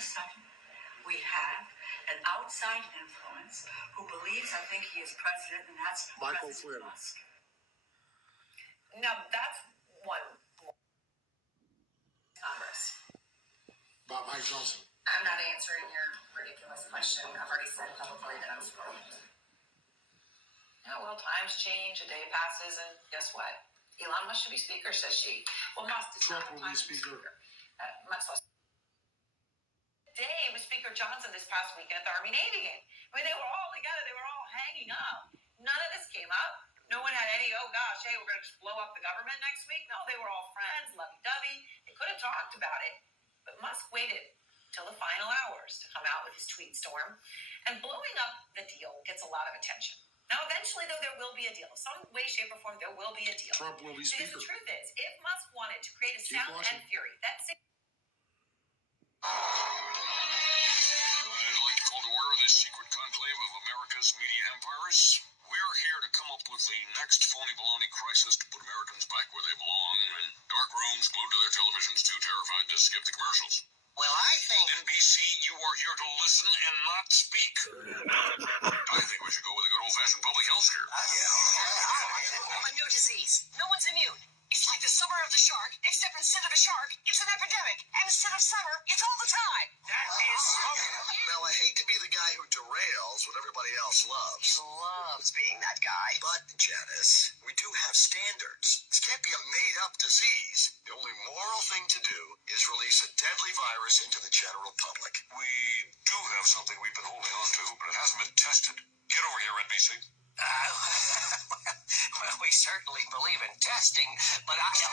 a sudden, we have an outside influence who believes, I think he is president, and that's Michael President Flynn. Musk. Now, that's one Congress. About Mike Johnson. I'm not answering your ridiculous question. I've already said publicly that I'm spoiled. Yeah, well, times change, a day passes, and guess what? Elon Musk should be speaker, says she. Well, Musk does Trump not will have time be to speaker. Much less. Day with Speaker Johnson this past weekend at the Army-Navy game. I mean, they were all together. They were all hanging up. None of this came up. No one had any, oh gosh, hey, we're going to just blow up the government next week. No, they were all friends, lovey-dovey. They could have talked about it. But Musk waited till the final hours to come out with his tweet storm. And blowing up the deal gets a lot of attention. Now, eventually, though, there will be a deal. Some way, shape, or form, there will be a deal. Trump will be speaker. Because the truth is, if Musk wanted to create a sound and fury, that's it. I'd like to call to order this secret conclave of America's media empires. We're here to come up with the next phony baloney crisis to put Americans back where they belong, in dark rooms glued to their televisions, too terrified to skip the commercials. Well, I think... NBC, you are here to listen and not speak. I think we should go with a good old-fashioned public health scare. A new disease. No one's immune. It's like the summer of the shark, except instead of a shark, it's an epidemic. And instead of summer, it's all the time. That is so... Now, I hate to be the guy who derails what everybody else loves. He loves being that guy. But, Janice, we do have standards. This can't be a made-up disease. The only moral thing to do is release a deadly virus into the general public. We do have something we've been holding on to, but it hasn't been tested. Get over here, NBC. Well, we certainly believe in testing, but I... So,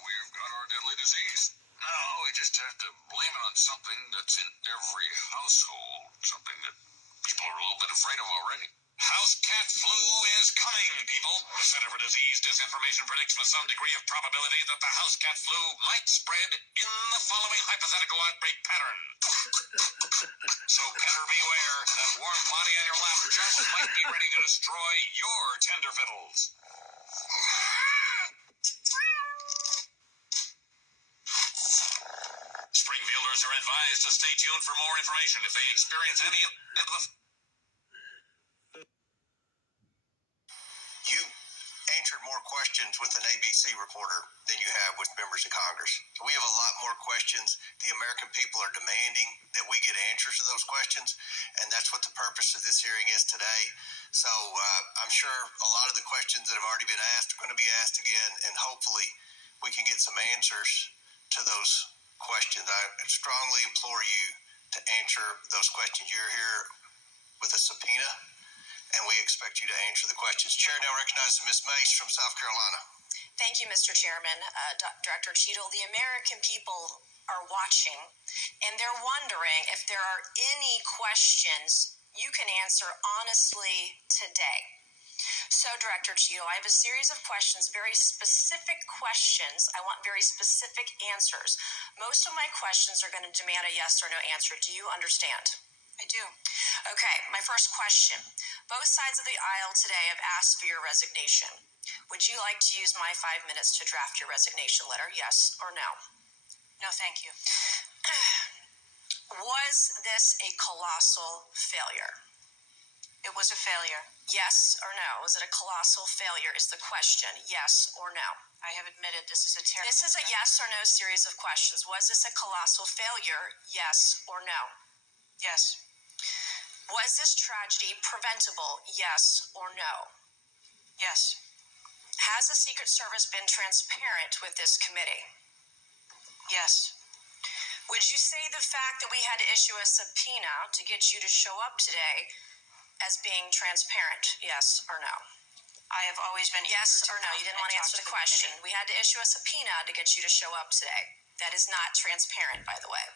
we've got our deadly disease. Now, we just have to blame it on something that's in every household. Something that people are a little bit afraid of already. House cat flu is coming, people. The Center for Disease Disinformation predicts with some degree of probability that the house cat flu might spread in the following hypothetical outbreak pattern. So better beware, that warm body on your lap just might be ready to destroy your tender fiddles. Springfielders are advised to stay tuned for more information if they experience any of the... You answered more questions with an ABC reporter than you have with members of Congress. We have a lot more questions. The American people are demanding that we get answers to those questions, and that's what the purpose of this hearing is today. So I'm sure a lot of the questions that have already been asked are going to be asked again, and hopefully we can get some answers to those questions. I strongly implore you to answer those questions. You're here with a subpoena, and we expect you to answer the questions. Chair now recognizes Ms. Mace from South Carolina. Thank you, Mr. Chairman. Director Cheadle, the American people are watching, and they're wondering if there are any questions you can answer honestly today. So, Director Cheadle, I have a series of questions, very specific questions. I want very specific answers. Most of my questions are going to demand a yes or no answer. Do you understand? I do. Okay, my first question. Both sides of the aisle today have asked for your resignation. Would you like to use my 5 minutes to draft your resignation letter, yes or no? No, thank you. Was this a colossal failure? It was a failure. Yes or no? Was it a colossal failure is the question, yes or no? I have admitted this is a terrible... This is a yes or no series of questions. Was this a colossal failure, yes or no? Yes. Was this tragedy preventable, yes or no? Yes. Has the Secret Service been transparent with this committee? Yes. Would you say the fact that we had to issue a subpoena to get you to show up today as being transparent, yes or no? I have always been... Yes or no? You didn't want to answer the question. We had to issue a subpoena to get you to show up today. That is not transparent, by the way.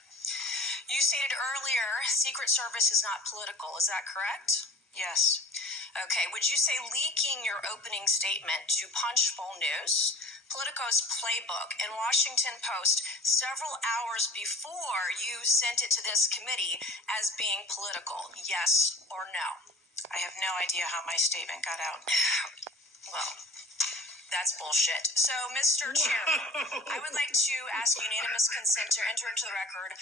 You stated earlier, Secret Service is not political. Is that correct? Yes. Okay. Would you say leaking your opening statement to Punchbowl News, Politico's playbook, and Washington Post several hours before you sent it to this committee as being political, yes or no? I have no idea how my statement got out. Well, that's bullshit. So, Mr. Chairman, I would like to ask unanimous consent to enter into the record